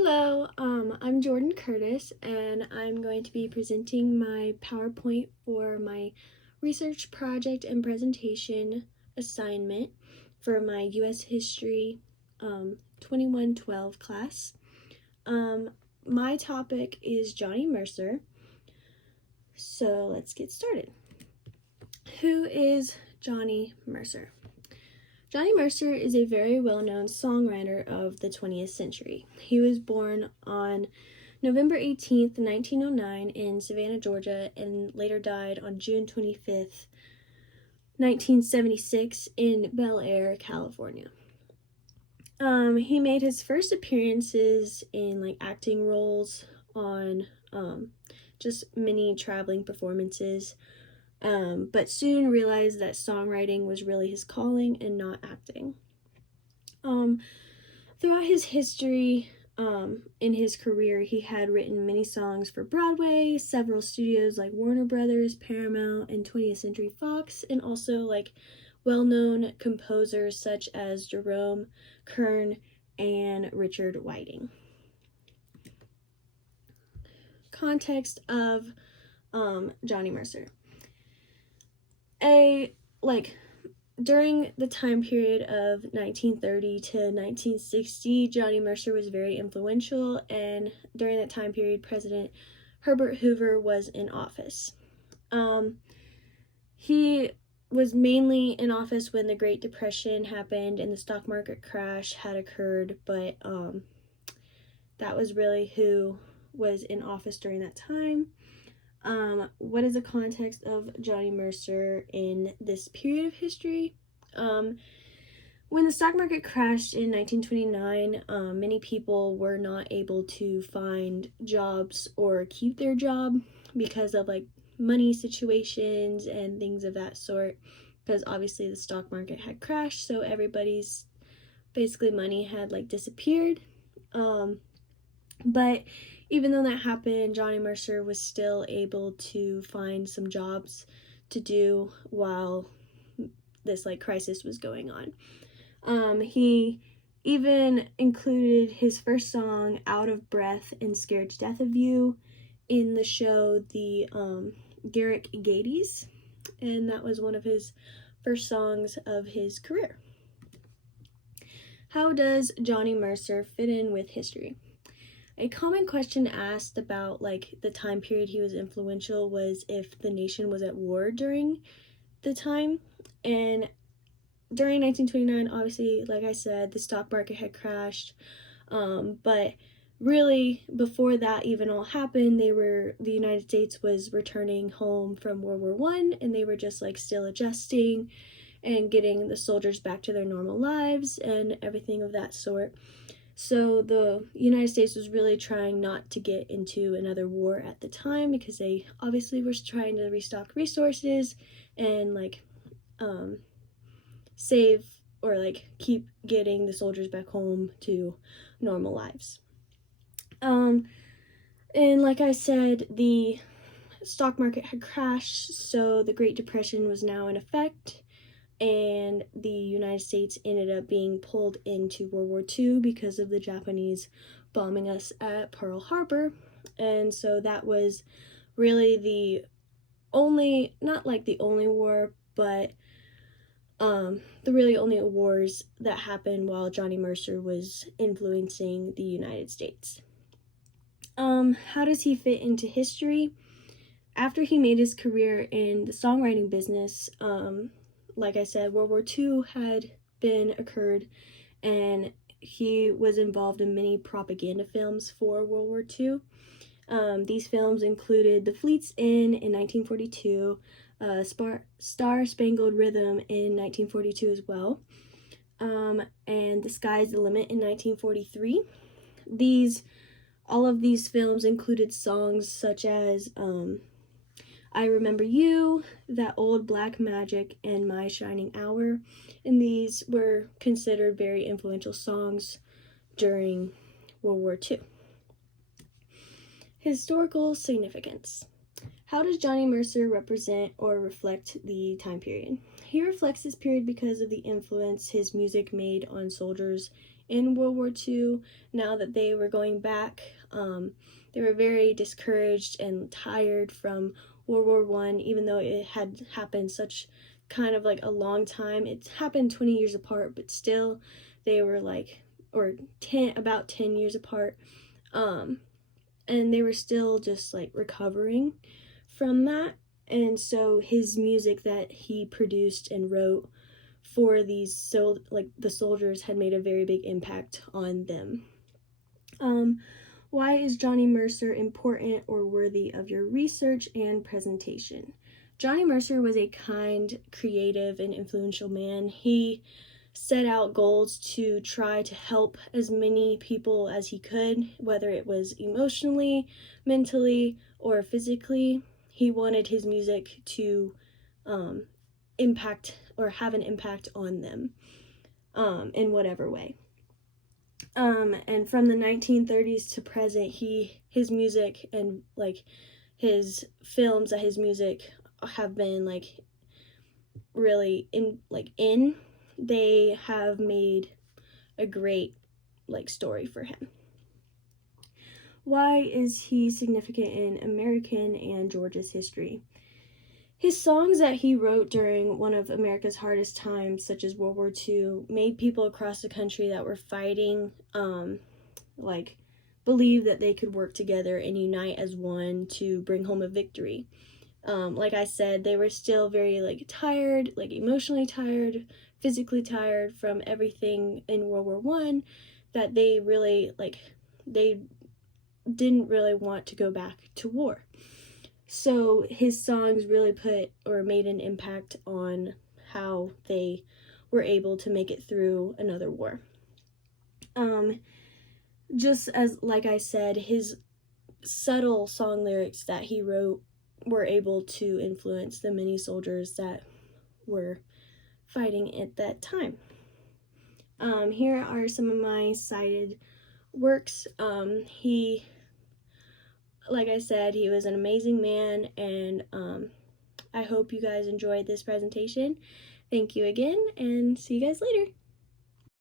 Hello, I'm Jordan Curtis, and I'm going to be presenting my PowerPoint for my research project and presentation assignment for my U.S. History 2112 class. My topic is Johnny Mercer, so let's get started. Who is Johnny Mercer? Johnny Mercer is a very well-known songwriter of the 20th century. He was born on November 18th, 1909 in Savannah, Georgia, and later died on June 25th, 1976 in Bel Air, California. He made his first appearances in acting roles on just many traveling performances. But soon realized that songwriting was really his calling and not acting. Throughout his history, in his career, he had written many songs for Broadway, several studios like Warner Brothers, Paramount, and 20th Century Fox, and also well-known composers such as Jerome Kern and Richard Whiting. Context of Johnny Mercer. During the time period of 1930 to 1960, Johnny Mercer was very influential, and during that time period, President Herbert Hoover was in office. He was mainly in office when the Great Depression happened and the stock market crash had occurred, but that was really who was in office during that time. What is the context of Johnny Mercer in this period of history? When the stock market crashed in 1929, many people were not able to find jobs or keep their job because of money situations and things of that sort, because obviously the stock market had crashed, so everybody's basically money had disappeared. But even though that happened, Johnny Mercer was still able to find some jobs to do while this crisis was going on. He even included his first song, Out of Breath and Scared to Death of You, in the show The Garrick Gaities, and that was one of his first songs of his career. How does Johnny Mercer fit in with history? A common question asked about the time period he was influential was if the nation was at war during the time. And during 1929, obviously, like I said, the stock market had crashed. But really, before that even all happened, the United States was returning home from World War I, and they were just still adjusting and getting the soldiers back to their normal lives and everything of that sort. So the United States was really trying not to get into another war at the time because they obviously were trying to restock resources and save or keep getting the soldiers back home to normal lives. And like I said, the stock market had crashed, so the Great Depression was now in effect, and the United States ended up being pulled into World War II because of the Japanese bombing us at Pearl Harbor. And so that was really the only, not the only war, but the really only wars that happened while Johnny Mercer was influencing the United States. How does he fit into history? After he made his career in the songwriting business, like I said, World War II had occurred, and he was involved in many propaganda films for World War II. These films included The Fleet's Inn in 1942, Star Spangled Rhythm in 1942 as well, and The Sky's the Limit in 1943. All of these films included songs such as I Remember You, That Old Black Magic, and My Shining Hour, and these were considered very influential songs during World War II. Historical significance. How does Johnny Mercer represent or reflect the time period? He reflects this period because of the influence his music made on soldiers in World War II. Now that they were going back, they were very discouraged and tired from World War One, even though it had happened such kind of like a long time. It happened 20 years apart, but still they were like, or about 10 years apart. And they were still just like recovering from that. And so his music that he produced and wrote for these the soldiers had made a very big impact on them. Why is Johnny Mercer important or worthy of your research and presentation? Johnny Mercer was a kind, creative, and influential man. He set out goals to try to help as many people as he could, whether it was emotionally, mentally, or physically. He wanted his music to impact or have an impact on them in whatever way. And from the 1930s to present, his music and like his films that his music have been like really in, they have made a great like story for him. Why is he significant in American and Georgia's history? His songs that he wrote during one of America's hardest times, such as World War II, made people across the country that were fighting, believe that they could work together and unite as one to bring home a victory. Like I said, they were still very tired, emotionally tired, physically tired from everything in World War I, that they really they didn't really want to go back to war. So his songs really made an impact on how they were able to make it through another war. Just as, like I said, his subtle song lyrics that he wrote were able to influence the many soldiers that were fighting at that time. Here are some of my cited works. Like I said, he was an amazing man, and I hope you guys enjoyed this presentation. Thank you again, and see you guys later.